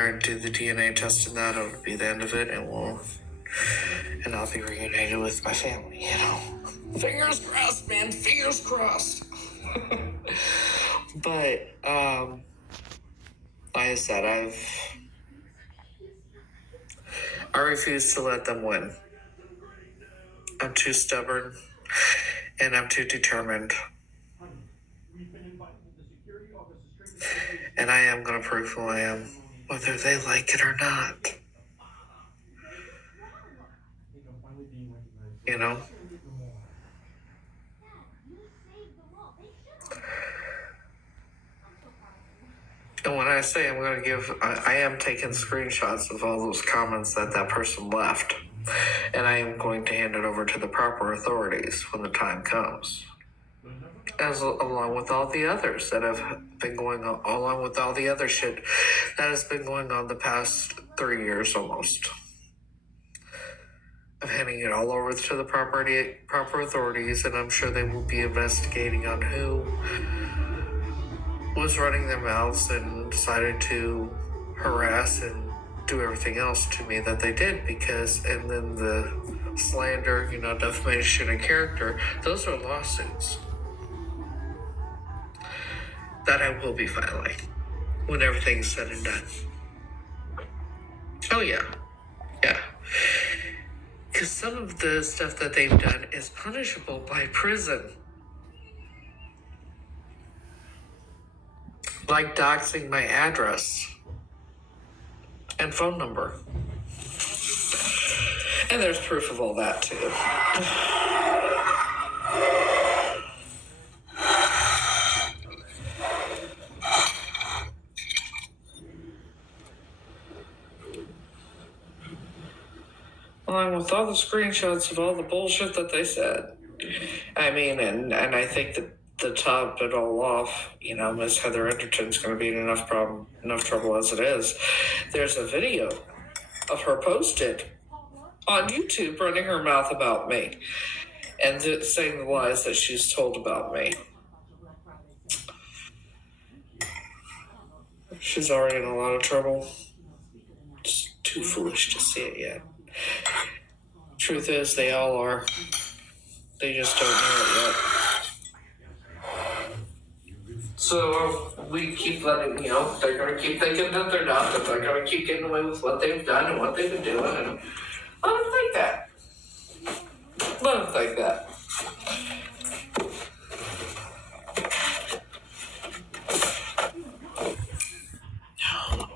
do the DNA test and that, it'll be the end of it, and I'll be reunited with my family, Fingers crossed, man, fingers crossed. But, like I said, I refuse to let them win. I'm too stubborn, and I'm too determined. And I am going to prove who I am, whether they like it or not. And when I say I'm going to I am taking screenshots of all those comments that person left. And I am going to hand it over to the proper authorities when the time comes. Along with all the others that have been going on, along with all the other shit that has been going on the past 3 years almost. I'm handing it all over to the proper authorities, and I'm sure they will be investigating on who was running their mouths and decided to harass and do everything else to me that they did, and then the slander, defamation of character, those are lawsuits that I will be filing when everything's said and done. Oh yeah. Because some of the stuff that they've done is punishable by prison. Like doxing my address and phone number. And there's proof of all that too. Along with all the screenshots of all the bullshit that they said. I mean, and I think that to top it all off, Miss Heather Enterton's going to be in enough trouble as it is. There's a video of her posted on YouTube running her mouth about me and saying the lies that she's told about me. She's already in a lot of trouble. Just too foolish to see it yet. Truth is, they all are. They just don't know it yet. So we keep letting, they're going to keep thinking that they're not, that they're going to keep getting away with what they've done and what they've been doing, and let them think that. Let them think that. No.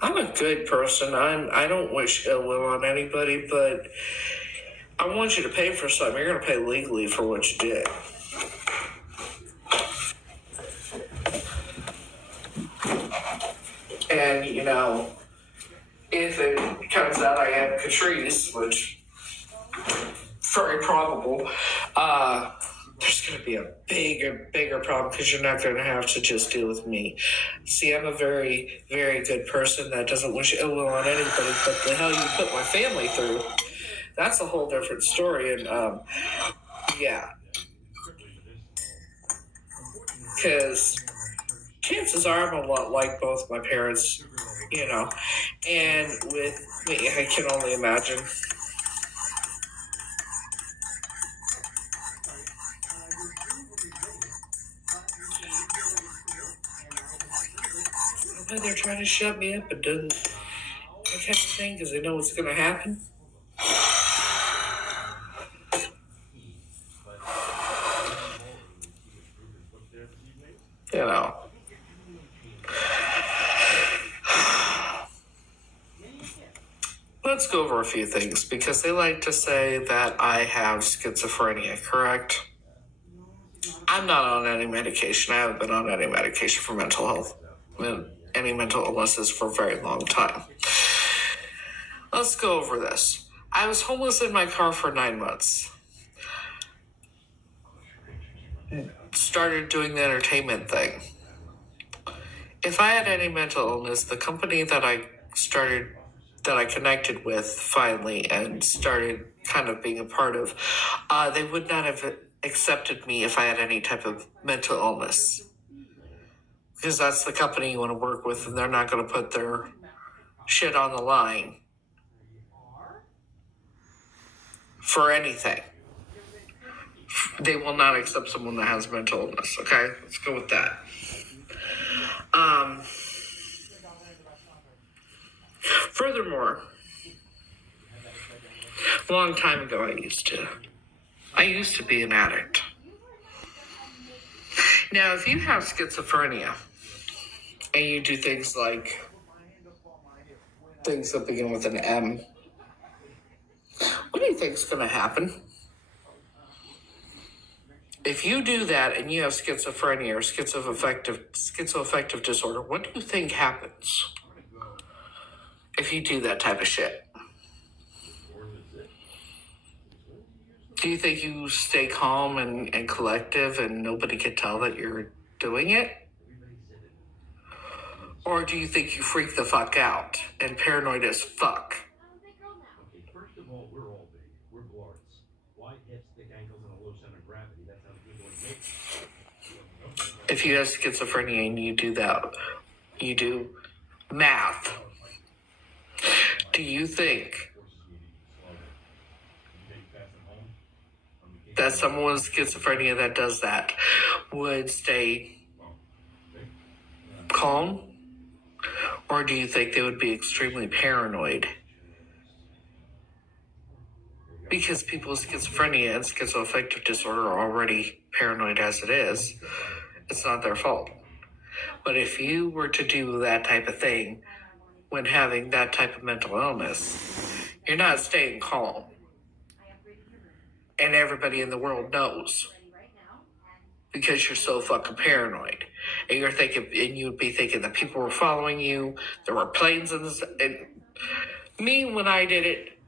I'm a good person. I don't wish ill will on anybody, but I want you to pay for something. You're going to pay legally for what you did. And, if it comes out I am Ttstreets, which very probable, there's going to be a bigger problem because you're not going to have to just deal with me. See, I'm a very, very good person that doesn't wish ill will on anybody, but the hell you put my family through, that's a whole different story. And, yeah. Because chances are I'm a lot like both my parents, and with me, I can only imagine. They're trying to shut me up and doing that kind of thing because they know what's going to happen. Let's go over a few things because they like to say that I have schizophrenia, correct? I'm not on any medication. I haven't been on any medication for mental health, any mental illnesses for a very long time. Let's go over this. I was homeless in my car for 9 months. Started doing the entertainment thing. If I had any mental illness, the company that I connected with finally and started kind of being a part of, they would not have accepted me if I had any type of mental illness. because that's the company you want to work with, and they're not going to put their shit on the line for anything. They will not accept someone that has mental illness. Okay, let's go with that. Furthermore, a long time ago, I used to be an addict. Now, if you have schizophrenia and you do things like things that begin with an M, what do you think is going to happen? If you do that and you have schizophrenia or schizoaffective disorder, what do you think happens if you do that type of shit? Do you think you stay calm and collective and nobody can tell that you're doing it? Or do you think you freak the fuck out and paranoid as fuck? Okay, first of all, we're all big. We're Glorious. Wide hips, thick ankles, and a low center of gravity. That's how the good Lord makes us. If you have schizophrenia and you do that, you do math, do you think that someone with schizophrenia that does that would stay calm? Or do you think they would be extremely paranoid? Because people with schizophrenia and schizoaffective disorder are already paranoid as it is. It's not their fault. But if you were to do that type of thing when having that type of mental illness, you're not staying calm. And everybody in the world knows. Because you're so fucking paranoid. And you're thinking, and you'd be thinking that people were following you, there were planes in this. And me, when I did it,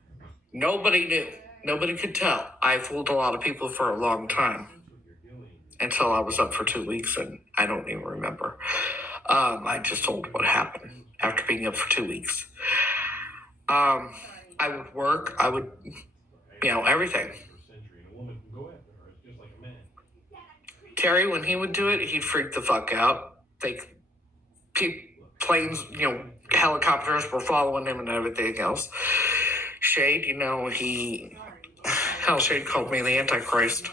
nobody knew. Nobody could tell. I fooled a lot of people for a long time. Until I was up for 2 weeks, and I don't even remember. I just told what happened after being up for 2 weeks. I would work. I would, everything. Terry, when he would do it, he'd freak the fuck out. Planes, helicopters were following him and everything else. Shade, Shade called me the Antichrist.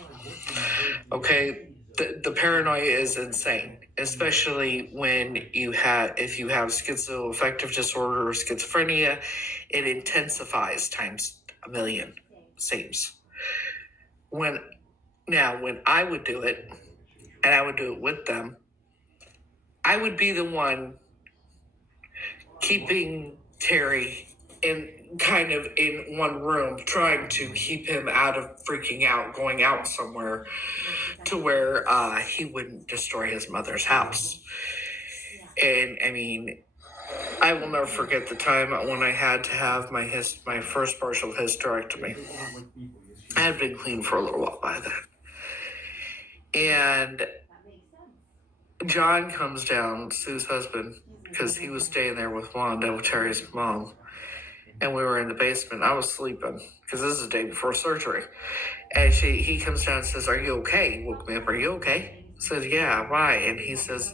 Okay, the paranoia is insane, especially if you have schizoaffective disorder or schizophrenia, it intensifies times a million, seems. When I would do it, and I would do it with them, I would be the one keeping Terry in one room, trying to keep him out of freaking out, going out somewhere to where he wouldn't destroy his mother's house. And I will never forget the time when I had to have my first partial hysterectomy. I had been clean for a little while by then. And John comes down, Sue's husband, because he was staying there with Wanda, with Terry's mom. And we were in the basement. I was sleeping, because this is the day before surgery. And he comes down and says, "Are you okay?" He woke me up. "Are you okay?" I said, "Yeah, why?" And he says,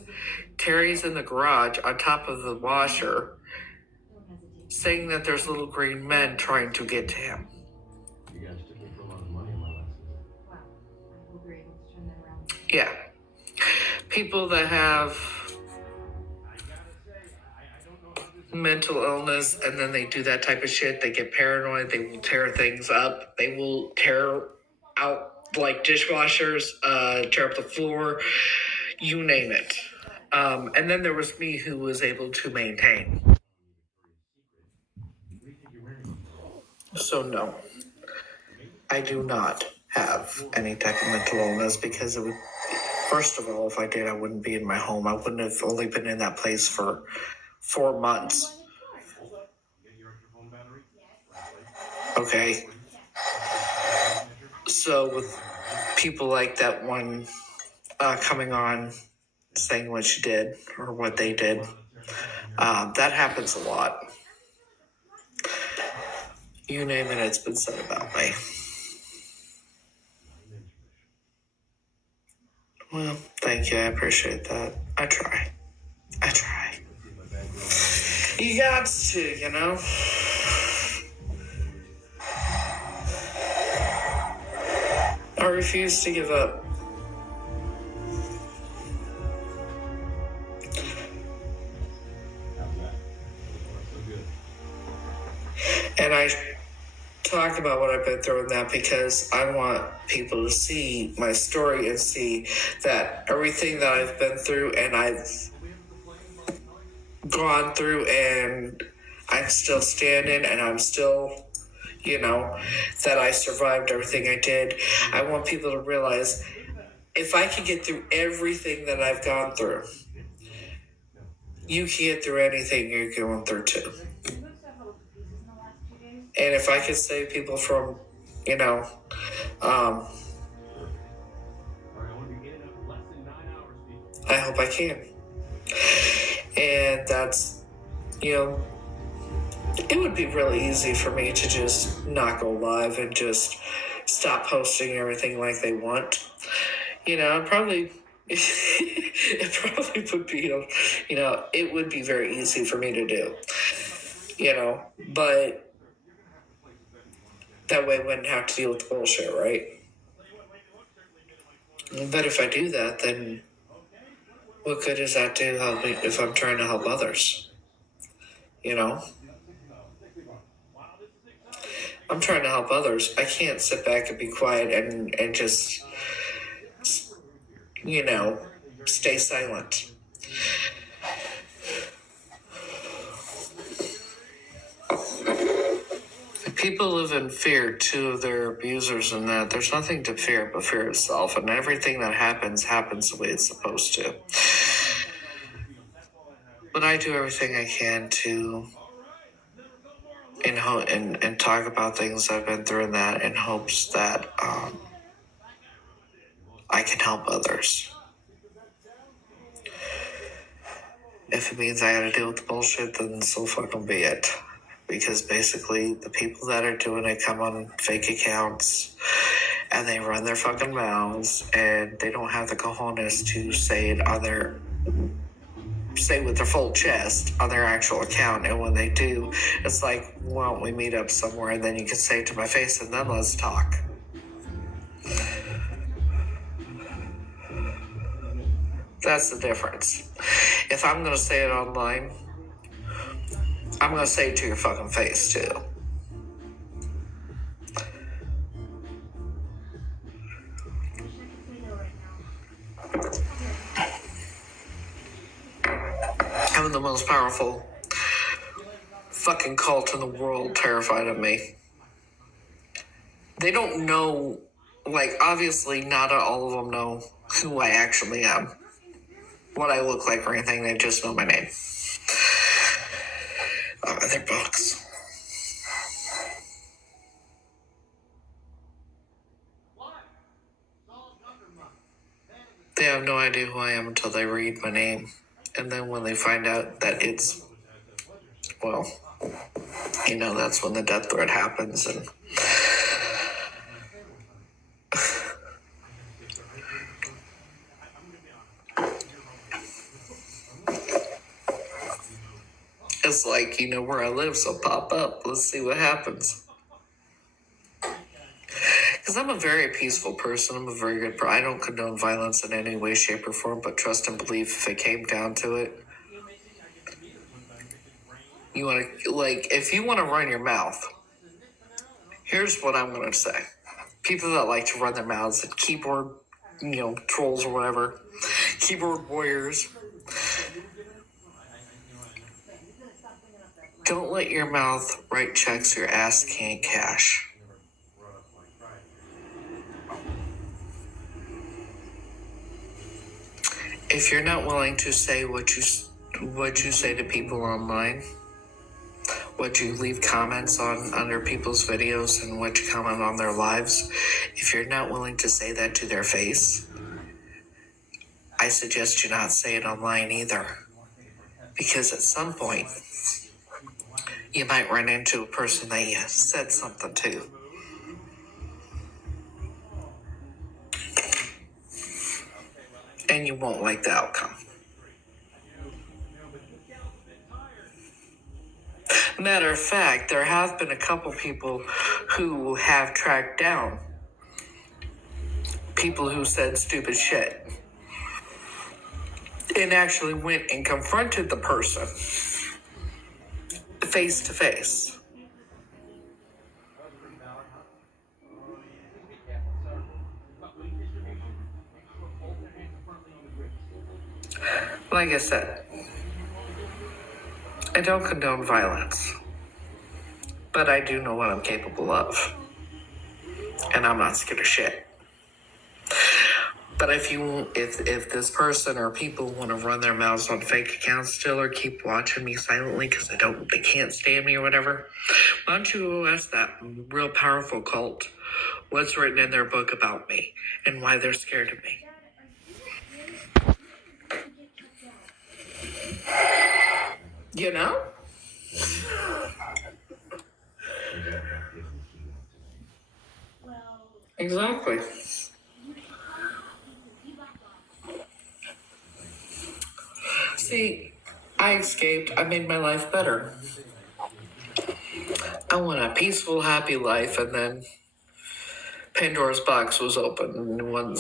"Terry's in the garage on top of the washer saying that there's little green men trying to get to him." You guys took me for a lot of money on my last visit. Wow. I hope you're able to turn that around. Yeah. People that have mental illness and then they do that type of shit, they get paranoid, they will tear things up, they will tear out like dishwashers, tear up the floor, you name it. And then there was me who was able to maintain. So no, I do not have any type of mental illness, because it would, first of all, if I did, I wouldn't be in my home. I wouldn't have only been in that place for 4 months. Okay. So with people like that one coming on saying what she did or what they did, that happens a lot. You name it, it's been said about me. Well, thank you. I appreciate that. I try. You got to, you know? I refuse to give up. How's that? So good. And I talk about what I've been through in that because I want people to see my story and see that everything that I've been through and I've gone through and I'm still standing and I'm still, that I survived everything I did. I want people to realize if I can get through everything that I've gone through, you can get through anything you're going through too. And if I can save people from, I hope I can. And that's, it would be really easy for me to just not go live and just stop posting everything like they want. Probably, it probably would be, it would be very easy for me to do, but that way I wouldn't have to deal with the bullshit, right? But if I do that, then what good does that do if I'm trying to help others? I'm trying to help others. I can't sit back and be quiet and just, stay silent. People live in fear too of their abusers and that. There's nothing to fear but fear itself, and everything that happens the way it's supposed to. But I do everything I can to and talk about things I've been through in that in hopes that I can help others. If it means I gotta deal with the bullshit, then so fucking be it. Because basically, the people that are doing it come on fake accounts and they run their fucking mouths and they don't have the cojones to say with their full chest on their actual account. And when they do, it's like, why don't we meet up somewhere and then you can say it to my face and then let's talk. That's the difference. If I'm going to say it online, I'm going to say it to your fucking face too. Having the most powerful fucking cult in the world terrified of me. They don't know, obviously not all of them know who I actually am, what I look like or anything. They just know my name. Their books. They have no idea who I am until they read my name. And then when they find out that it's, that's when the death threat happens. And it's like, where I live, so pop up. Let's see what happens. Because I'm a very peaceful person. I'm a very good person. I don't condone violence in any way, shape, or form, but trust and believe if it came down to it. You want to, if you want to run your mouth, here's what I'm going to say. People that like to run their mouths, keyboard, trolls or whatever, keyboard warriors, don't let your mouth write checks your ass can't cash. If you're not willing to say what you say to people online, what you leave comments on under people's videos and what you comment on their lives, if you're not willing to say that to their face, I suggest you not say it online either. Because at some point, you might run into a person that you said something to. And you won't like the outcome. Matter of fact, there have been a couple people who have tracked down people who said stupid shit and actually went and confronted the person face to face. That was pretty valid, huh? Oh, yeah. Just be careful, sir. But weed distribution, make sure both their hands are firmly on the grips. Like I said, I don't condone violence, but I do know what I'm capable of, and I'm not scared of shit. But if this person or people want to run their mouths on fake accounts still or keep watching me silently because they can't stand me or whatever, why don't you go ask that real powerful cult what's written in their book about me and why they're scared of me. You know? Exactly. See, I escaped. I made my life better. I want a peaceful, happy life, and then Pandora's box was open, and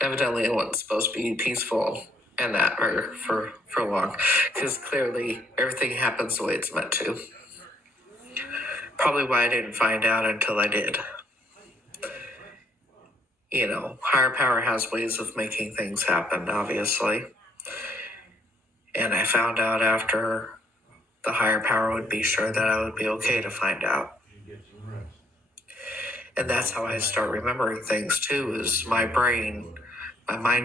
evidently it wasn't supposed to be peaceful and that for long, because clearly everything happens the way it's meant to. Probably why I didn't find out until I did. You know, higher power has ways of making things happen, obviously. And I found out after the higher power would be sure that I would be okay to find out. And that's how I start remembering things too, is my mind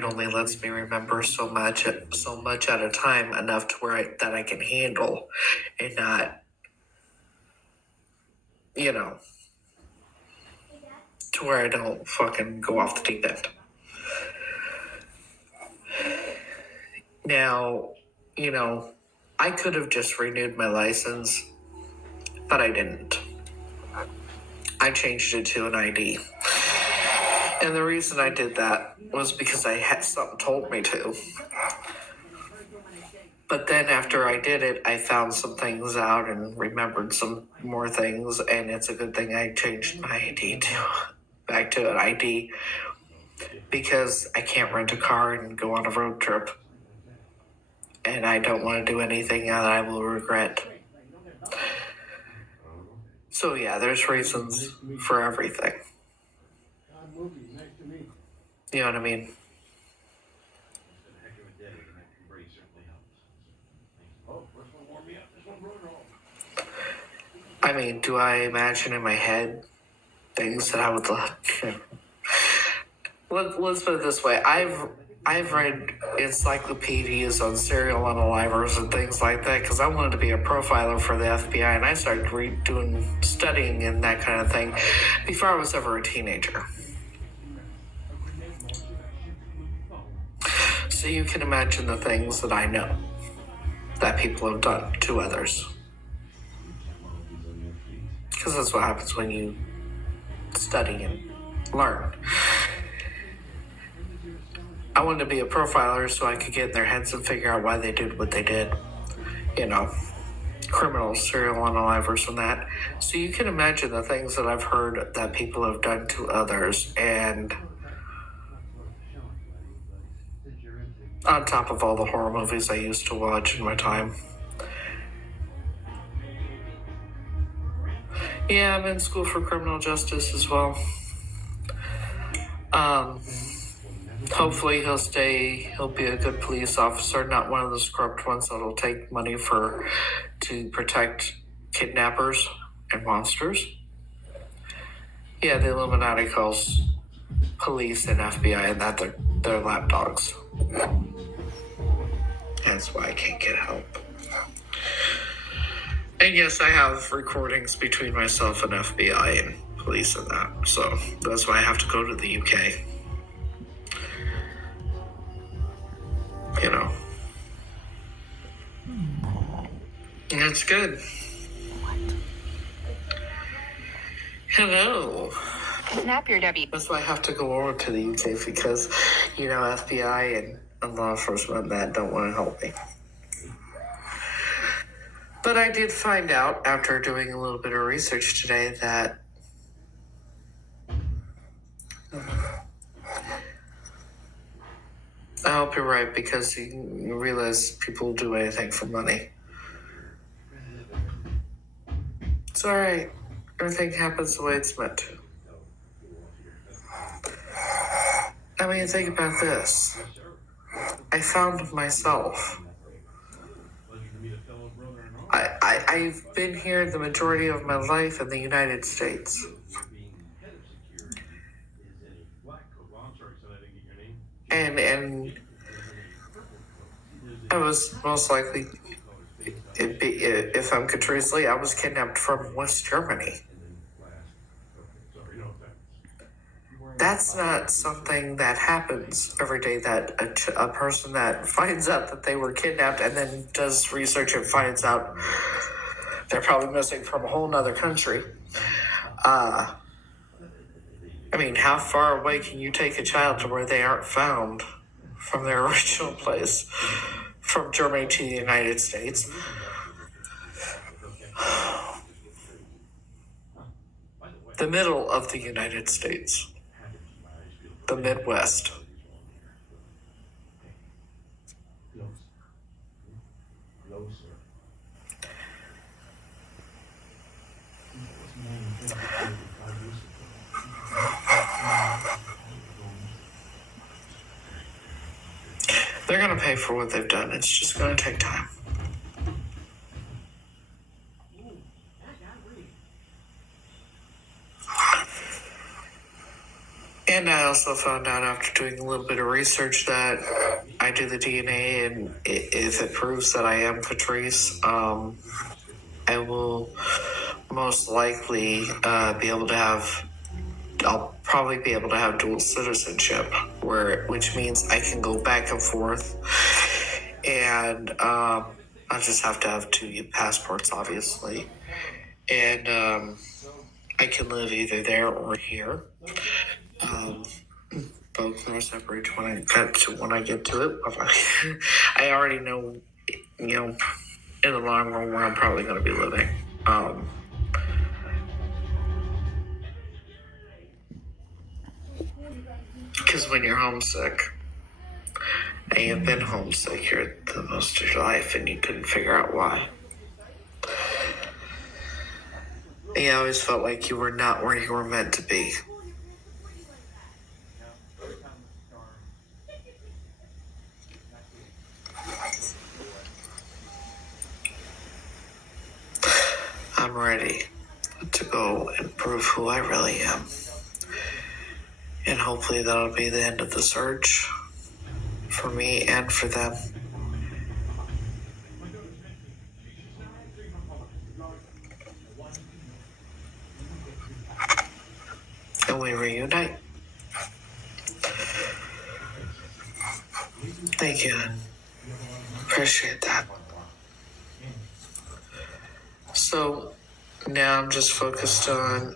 only lets me remember so much at a time, enough to where that I can handle and not, to where I don't fucking go off the deep end. Now, I could have just renewed my license, but I didn't. I changed it to an ID. And the reason I did that was because I had something told me to. But then after I did it, I found some things out and remembered some more things, and it's a good thing I changed my ID back to an ID, because I can't rent a car and go on a road trip. And I don't want to do anything that I will regret. So yeah, there's reasons for everything. You know what I mean? I mean, do I imagine in my head things that I would love? Let's put it this way. I've read encyclopedias on serial unalivers and things like that because I wanted to be a profiler for the FBI, and I started studying and that kind of thing before I was ever a teenager. So you can imagine the things that I know that people have done to others. Because that's what happens when you study and learn. I wanted to be a profiler so I could get in their heads and figure out why they did what they did. Criminals, serial unalivers, and that. So you can imagine the things that I've heard that people have done to others, and on top of all the horror movies I used to watch in my time. Yeah, I'm in school for criminal justice as well. Hopefully he'll be a good police officer, not one of those corrupt ones that'll take money to protect kidnappers and monsters. Yeah, the Illuminati calls police and FBI and that they're lapdogs. That's why I can't get help. And yes, I have recordings between myself and FBI and police and that, so that's why I have to go to the UK. It's good. Hello. Snap your W. That's why I have to go over to the UK because, FBI and law enforcement that don't want to help me. But I did find out after doing a little bit of research today that I hope you're right, because you realize people will do anything for money. It's alright. Everything happens the way it's meant to. I mean, think about this. I found myself. I've been here the majority of my life in the United States. And I was most likely, if I'm Ttstreets, I was kidnapped from West Germany. That's not something that happens every day, that a person that finds out that they were kidnapped and then does research and finds out they're probably missing from a whole nother country. I mean, how far away can you take a child to where they aren't found from their original place, from Germany to the United States? The middle of the United States. The Midwest. They're going to pay for what they've done. It's just going to take time. And I also found out after doing a little bit of research that I do the DNA, and if it proves that I am Ttstreets, I will most likely be able to have, I'll probably be able to have dual citizenship, which means I can go back and forth, and I just have to have 2 passports, obviously, and I can live either there or here. Both are separate when I get to it. I already know, in the long run where I'm probably going to be living. Because when you're homesick, and you've been homesick here the most of your life, and you couldn't figure out why. And you always felt like you were not where you were meant to be. I'm ready to go and prove who I really am. And hopefully that'll be the end of the search for me and for them. And we reunite. Thank you. Appreciate that. So now I'm just focused on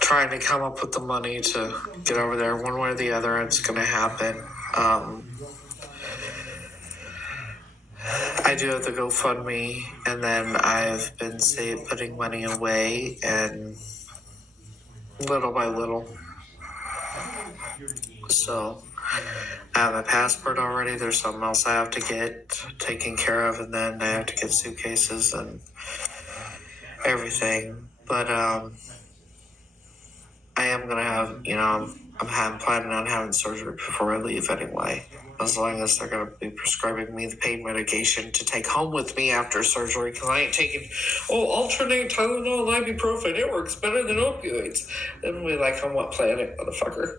trying to come up with the money to get over there. One way or the other, it's going to happen. I do have the GoFundMe, and then I've been putting money away, and little by little. So I have a passport already. There's something else I have to get taken care of, and then I have to get suitcases and everything. But I am gonna have, I'm planning on having surgery before I leave anyway. As long as they're gonna be prescribing me the pain medication to take home with me after surgery, because I ain't taking, alternate Tylenol and ibuprofen. It works better than opioids. Then we like, on what planet, motherfucker?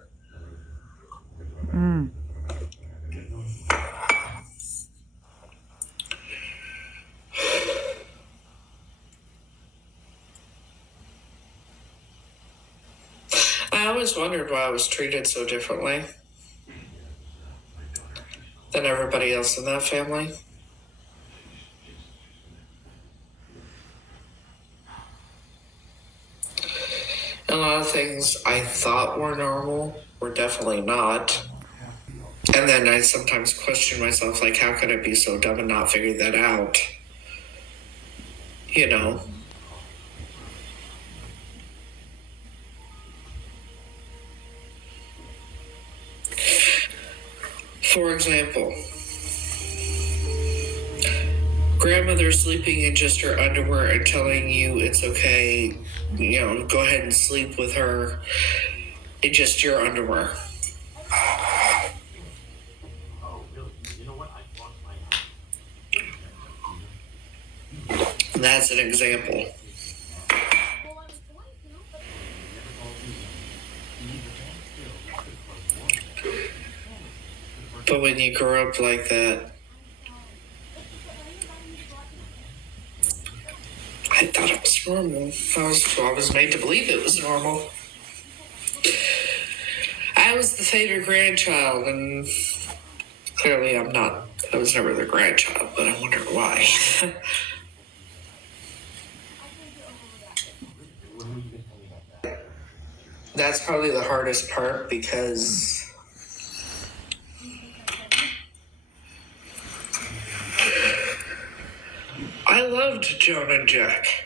I always wondered why I was treated so differently than everybody else in that family. A lot of things I thought were normal were definitely not. And then I sometimes question myself, like, how could I be so dumb and not figure that out? You know? For example, grandmother sleeping in just her underwear and telling you it's okay, go ahead and sleep with her in just your underwear. Oh, really? You know what? I lost my That's an example. But when you grow up like that, I thought it was normal. I was made to believe it was normal. I was the favorite grandchild, and clearly I'm not. I was never the grandchild, but I wonder why. That's probably the hardest part because I loved Joan and Jack.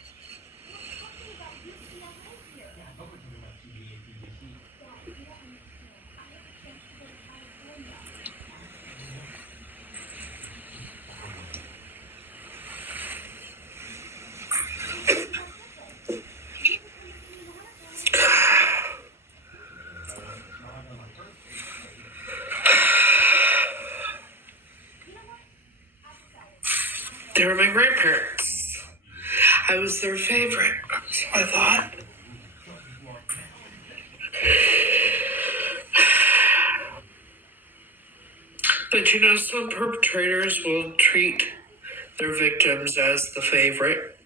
They were my grandparents. I was their favorite, so I thought. But some perpetrators will treat their victims as the favorite,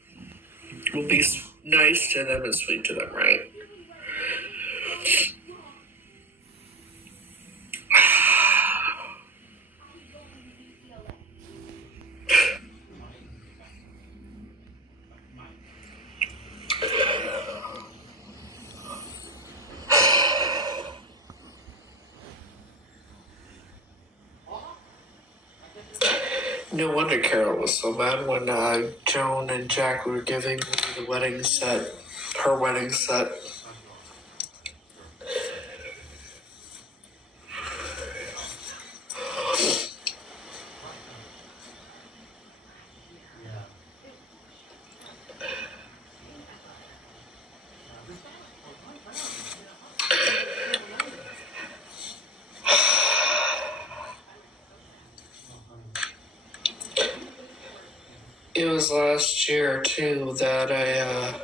will be nice to them and sweet to them, right? No wonder Carol was so mad when Joan and Jack were giving me the wedding set, her wedding set. It was last year, too, that I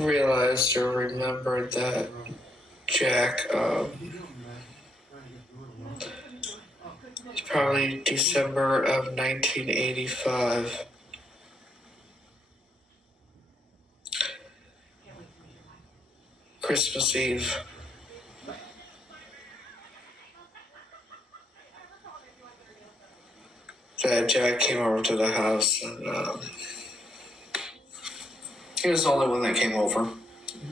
realized or remembered that Jack, it's probably December of 1985. Christmas Eve. That Jack came over to the house, and he was the only one that came over.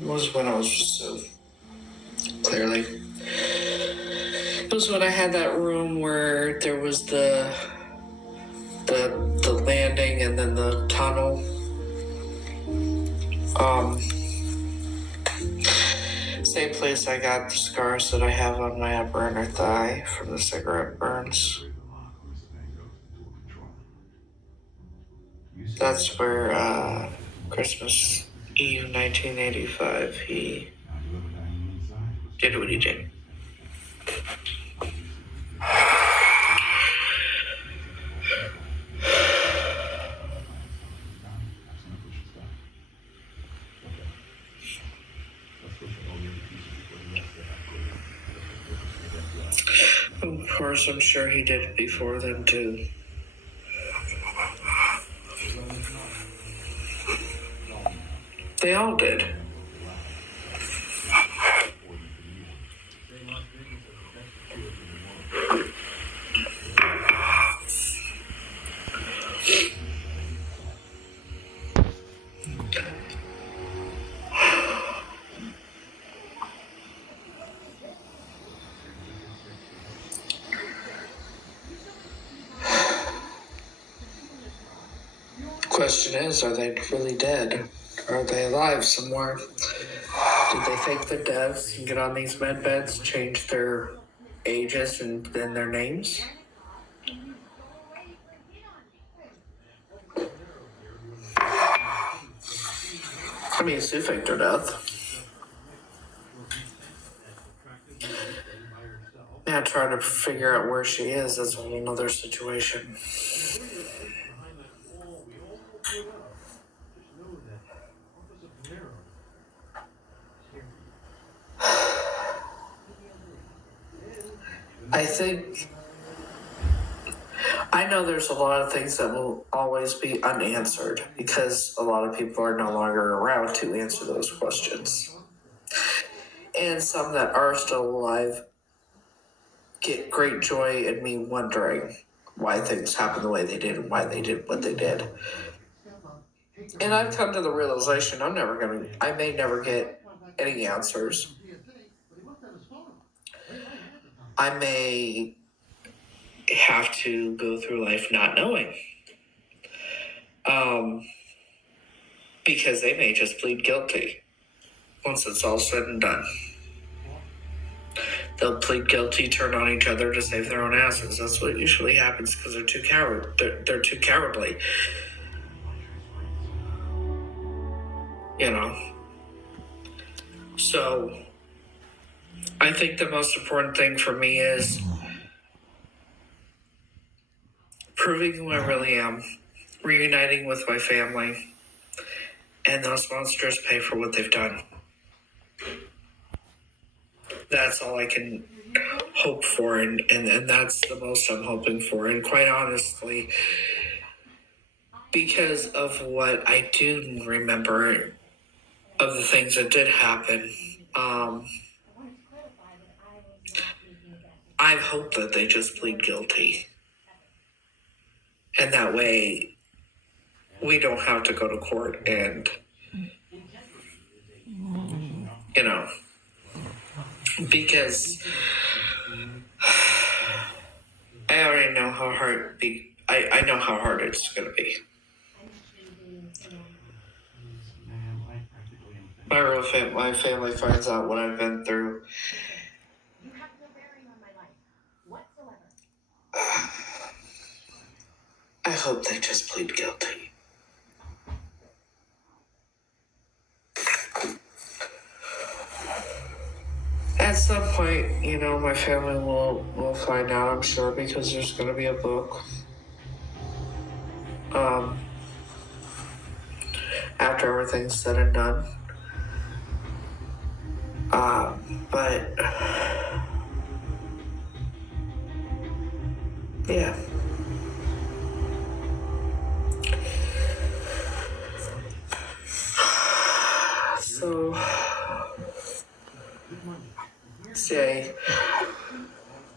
It was when I was just so clearly. It was when I had that room where there was the landing and then the tunnel. Same place I got the scars that I have on my upper inner thigh from the cigarette burns. That's where Christmas Eve 1985 he did what he did. Of course, I'm sure he did it before then too. They all did. Question is, are they really dead? Are they alive somewhere? Did they fake their deaths and get on these med beds, change their ages and then their names? I mean, Sue faked her death. Yeah, trying to figure out where she is, that's a whole nother situation. I know there's a lot of things that will always be unanswered because a lot of people are no longer around to answer those questions. And some that are still alive get great joy in me wondering why things happened the way they did and why they did what they did. And I've come to the realization I may never get any answers. I may have to go through life not knowing. Because they may just plead guilty once it's all said and done. They'll plead guilty, turn on each other to save their own asses. That's what usually happens because they're too they're too cowardly. You know. So I think the most important thing for me is proving who I really am, reuniting with my family, and those monsters pay for what they've done. That's all I can hope for, and that's the most I'm hoping for. And quite honestly, because of what I do remember of the things that did happen, I hope that they just plead guilty. And that way, we don't have to go to court and, you know, because I already know how hard I know how hard it's going to be. My family finds out what I've been through. You have no bearing on my life whatsoever. I hope they just plead guilty. At some point, you know, my family will find out, I'm sure, because there's going to be a book. After everything's said and done. But yeah.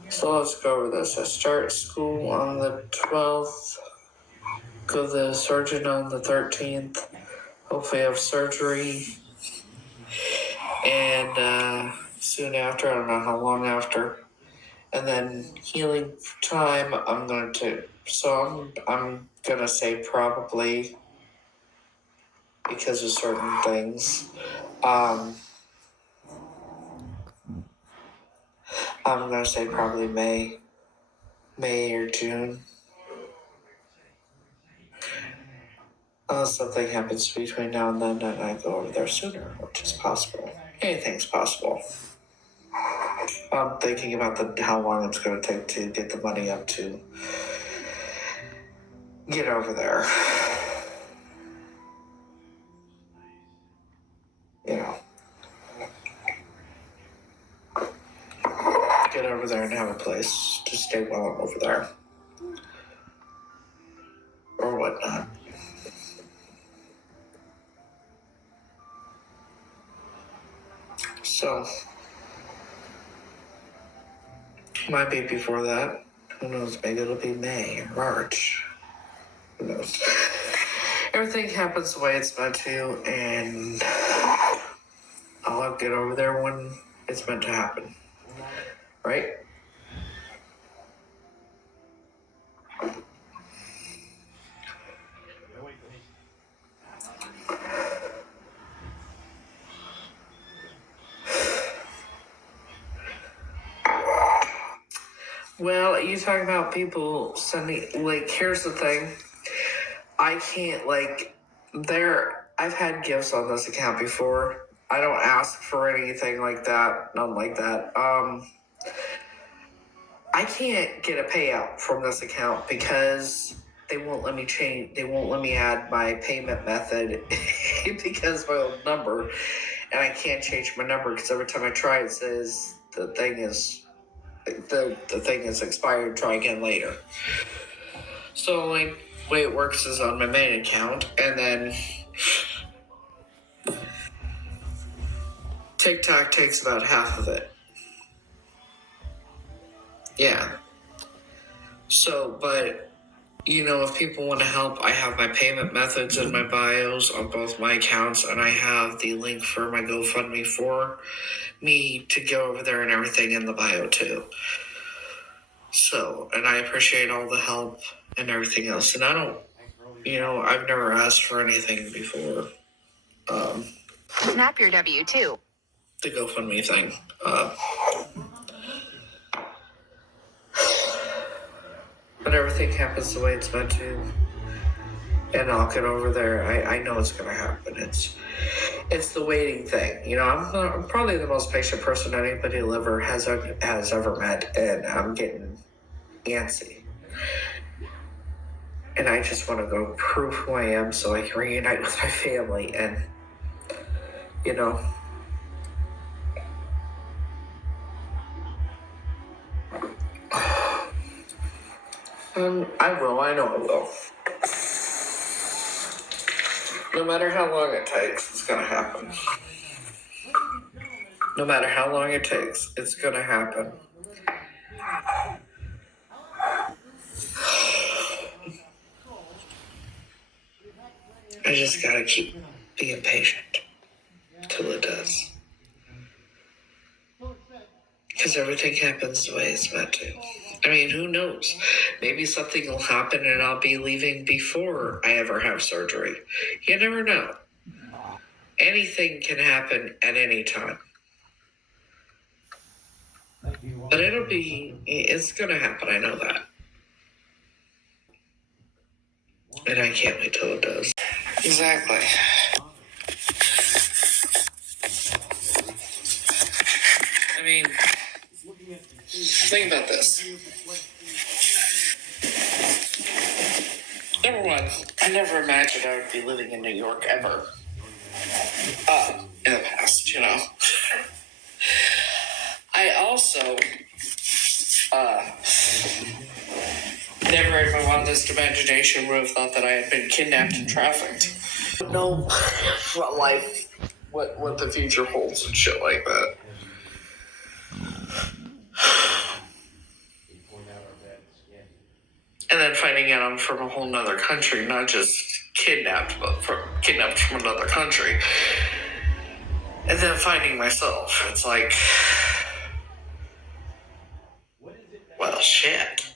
So let's go over this. I start school on the 12th, go to the surgeon on the 13th, hopefully have surgery, and soon after, I don't know how long after, and then healing time, I'm gonna say probably, because of certain things, I'm gonna say probably May or June. Unless something happens between now and then and I go over there sooner, which is possible. Anything's possible. I'm thinking about how long it's going to take to get the money up to get over there. You know. Get over there and have a place to stay while I'm over there. Or whatnot. So, might be before that. Who knows? Maybe it'll be May or March. Who knows? Everything happens the way it's meant to, and I'll get over there when it's meant to happen. Right? Well, you talk about people sending, like, here's the thing. I can't, like, I've had gifts on this account before. I don't ask for anything like that. Nothing like that. I can't get a payout from this account because they won't let me add my payment method because my old number, and I can't change my number because every time I try it says the thing is expired, try again later. So the only way it works is on my main account, and then TikTok takes about half of it. Yeah. So, but if people want to help, I have my payment methods in my bios on both my accounts, and I have the link for my GoFundMe for me to go over there and everything in the bio too. So, and I appreciate all the help and everything else. And I don't, I've never asked for anything before. Snap your W-2. The GoFundMe thing. But everything happens the way it's meant to. And I'll get over there. I know it's going to happen. It's the waiting thing. I'm probably the most patient person anybody has ever met, and I'm getting antsy. And I just want to go prove who I am so I can reunite with my family. And, I will. I know I will. No matter how long it takes, it's going to happen. No matter how long it takes, it's going to happen. I just got to keep being patient till it does. Because everything happens the way it's meant to. I mean, who knows? Maybe something will happen and I'll be leaving before I ever have surgery. You never know. Anything can happen at any time. But it's going to happen. I know that. And I can't wait till it does. Exactly. I mean, think about this. Number one, I never imagined I would be living in New York ever. In the past, I also, never in my wildest imagination would have thought that I had been kidnapped and trafficked. I don't know what the future holds and shit like that. And then finding out I'm from a whole nother country, not just kidnapped, but kidnapped from another country. And then finding myself, it's like, well, shit.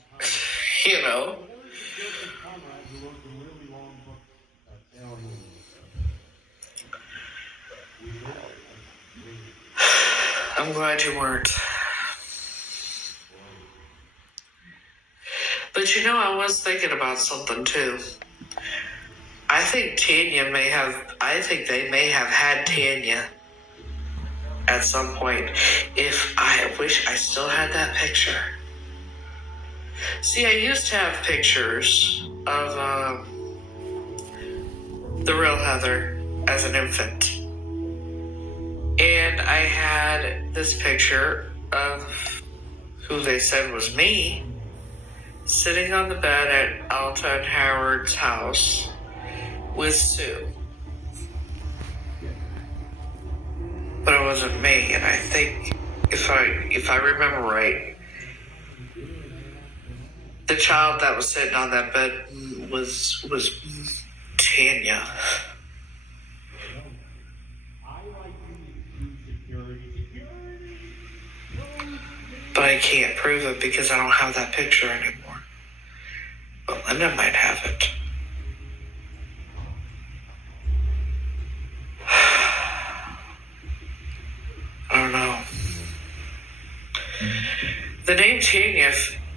I'm glad you weren't. But I was thinking about something too. I think they may have had Tanya at some point. If I wish I still had that picture. See, I used to have pictures of the real Heather as an infant. And I had this picture of who they said was me sitting on the bed at Alta and Howard's house with Sue. But it wasn't me, and I think if I remember right, the child that was sitting on that bed was Tanya. But I can't prove it because I don't have that picture anymore. But Linda might have it. I don't know. The name Tanya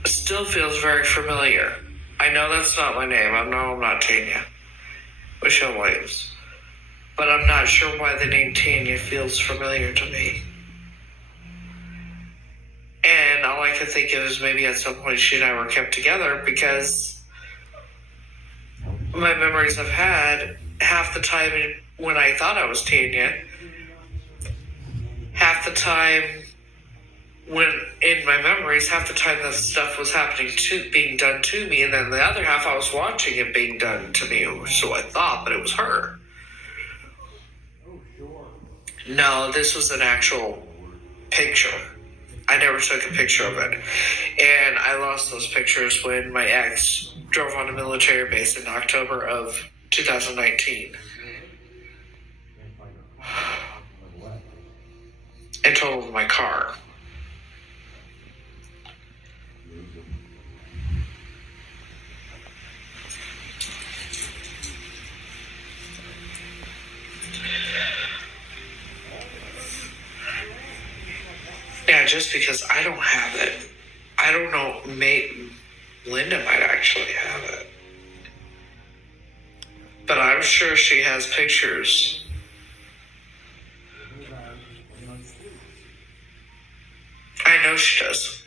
still feels very familiar. I know that's not my name. I know I'm not Tanya. Michelle Williams. But I'm not sure why the name Tanya feels familiar to me. And all I can think of is maybe at some point she and I were kept together, because my memories I've had, half the time when I thought I was Tanya, half the time when in my memories, half the time that stuff was happening being done to me, and then the other half I was watching it being done to me. So I thought, but it was her. No, this was an actual picture. I never took a picture of it. And I lost those pictures when my ex drove on a military base in October of 2019 and totaled my car. Yeah, just because I don't have it. I don't know, Linda might actually have it. But I'm sure she has pictures. I know she does.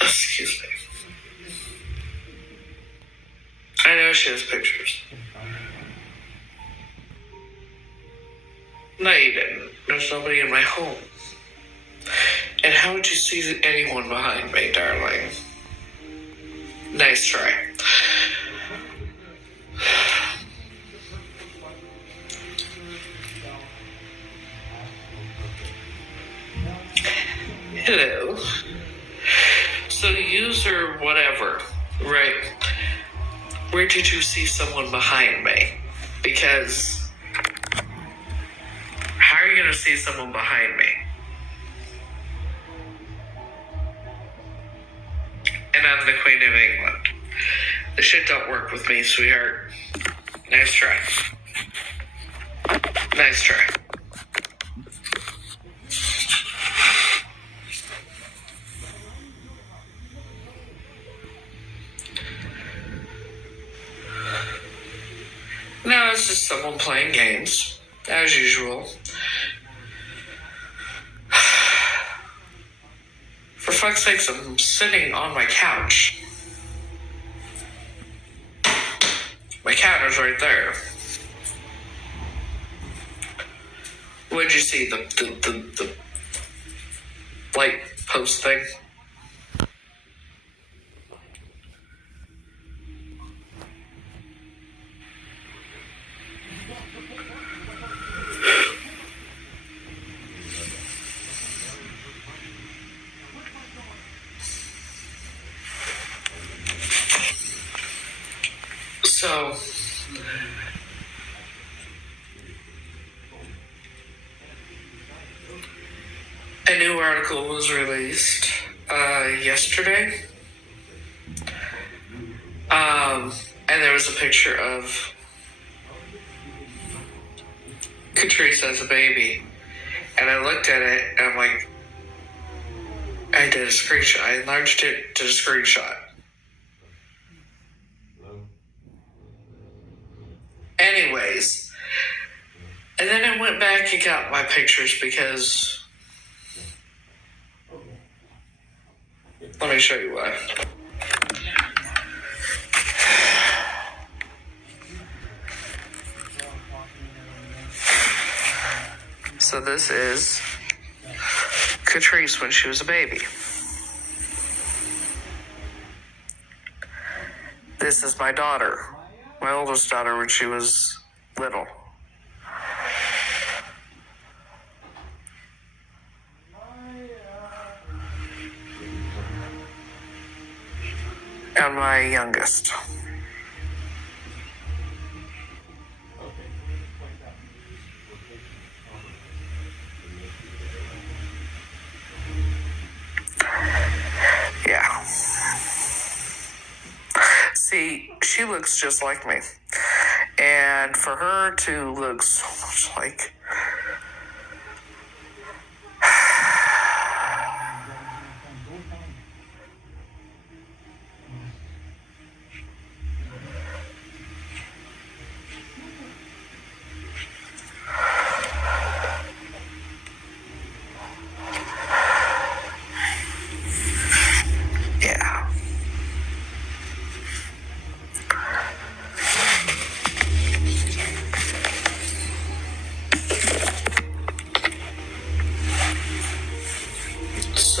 Excuse me. I know she has pictures. No, you didn't. There's nobody in my home. And how would you see anyone behind me, darling? Nice try. Hello. So user whatever, right? Where did you see someone behind me? Because how are you going to see someone behind me? And I'm the Queen of England. The shit don't work with me, sweetheart. Nice try. Nice try. No, it's just someone playing games, as usual. For fuck's sakes, I'm sitting on my couch. My counter's right there. What did you see? The light post thing? So, a new article was released yesterday. And there was a picture of Ttstreets as a baby. And I looked at it and I'm like, I did a screenshot. I enlarged it to a screenshot. Anyways, and then I went back and got my pictures because, let me show you why. So this is Ttstreets when she was a baby. This is my daughter, my oldest daughter, when she was little. And my youngest. Yeah. See, she looks just like me. And for her to look so much like...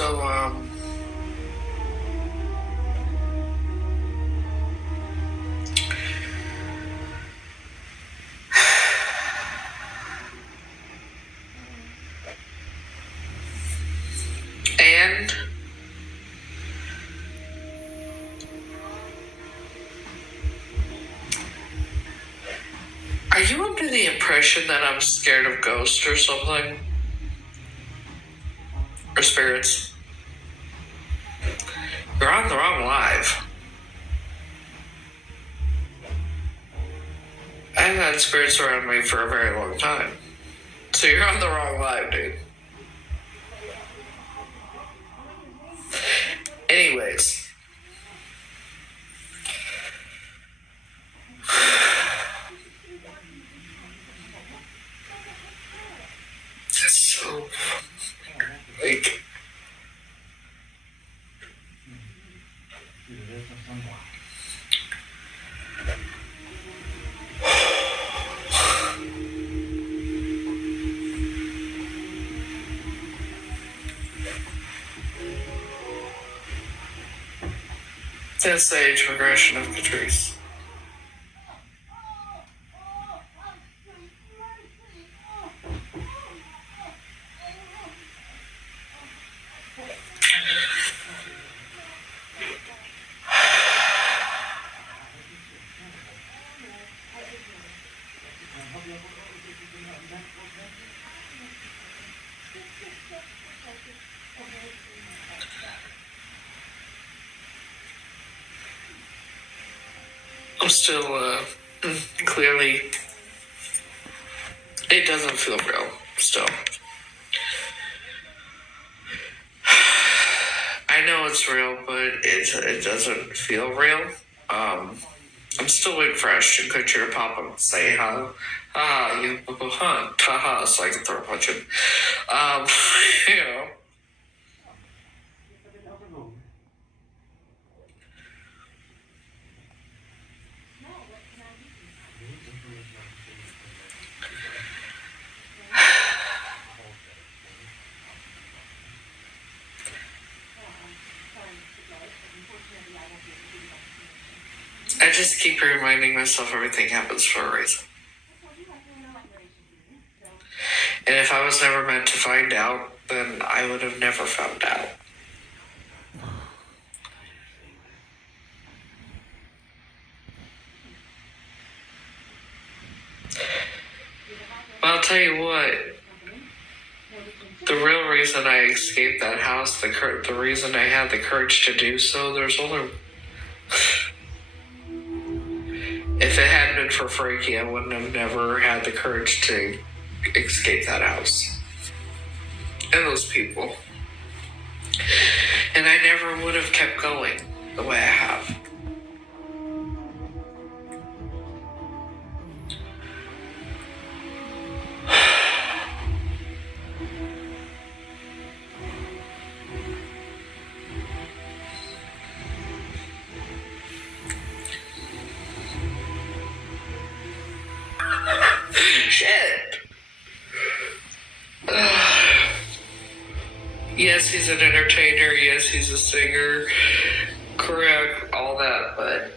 So, and are you under the impression that I'm scared of ghosts or something? Or spirits? You're on the wrong live. I've had spirits around me for a very long time. So you're on the wrong live, dude. Anyways. That's so... like... That's the age progression of Ttstreets. I'm still, clearly, it doesn't feel real, still. I know it's real, but it doesn't feel real. I'm still waiting for Ashton Kutcher to pop up and say, you hunt, haha, so I can throw a punch him. You know. I just keep reminding myself everything happens for a reason. And if I was never meant to find out, then I would have never found out. But I'll tell you what, the real reason I escaped that house, the reason I had the courage to do so, there's only... If it hadn't been for Frankie, I wouldn't have never had the courage to escape that house. And those people. And I never would have kept going the way I have. Shit. Yes, he's an entertainer. Yes, he's a singer. Correct, all that. But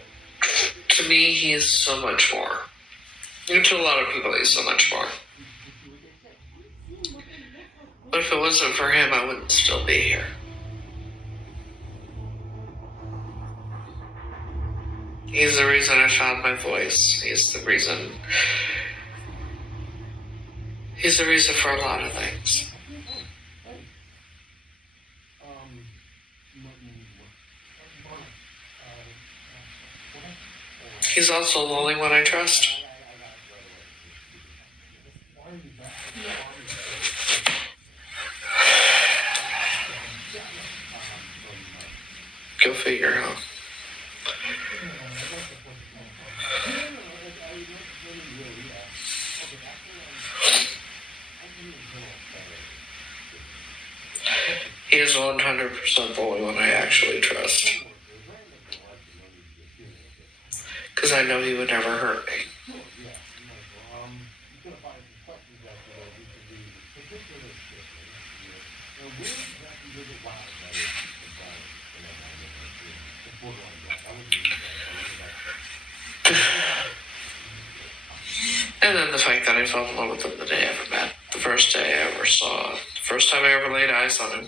to me, he is so much more. And to a lot of people, he's so much more. But if it wasn't for him, I wouldn't still be here. He's the reason I found my voice. He's the reason for a lot of things. He's also the only one I trust. Go figure, huh? He is 100% the only one I actually trust. Because I know he would never hurt me. you'll get wild. That is, it's wild. And that kind of thing. It's borderline black. I wouldn't use that. I would And then the fact that I fell in love with him the day I ever met. The first day I ever saw, the first time I ever laid eyes on him,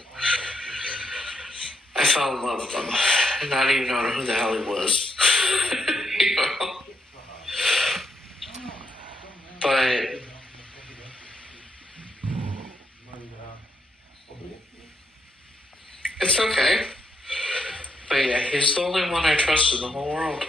I fell in love with him. And not even knowing who the hell he was. You know? But it's okay. But yeah, he's the only one I trust in the whole world.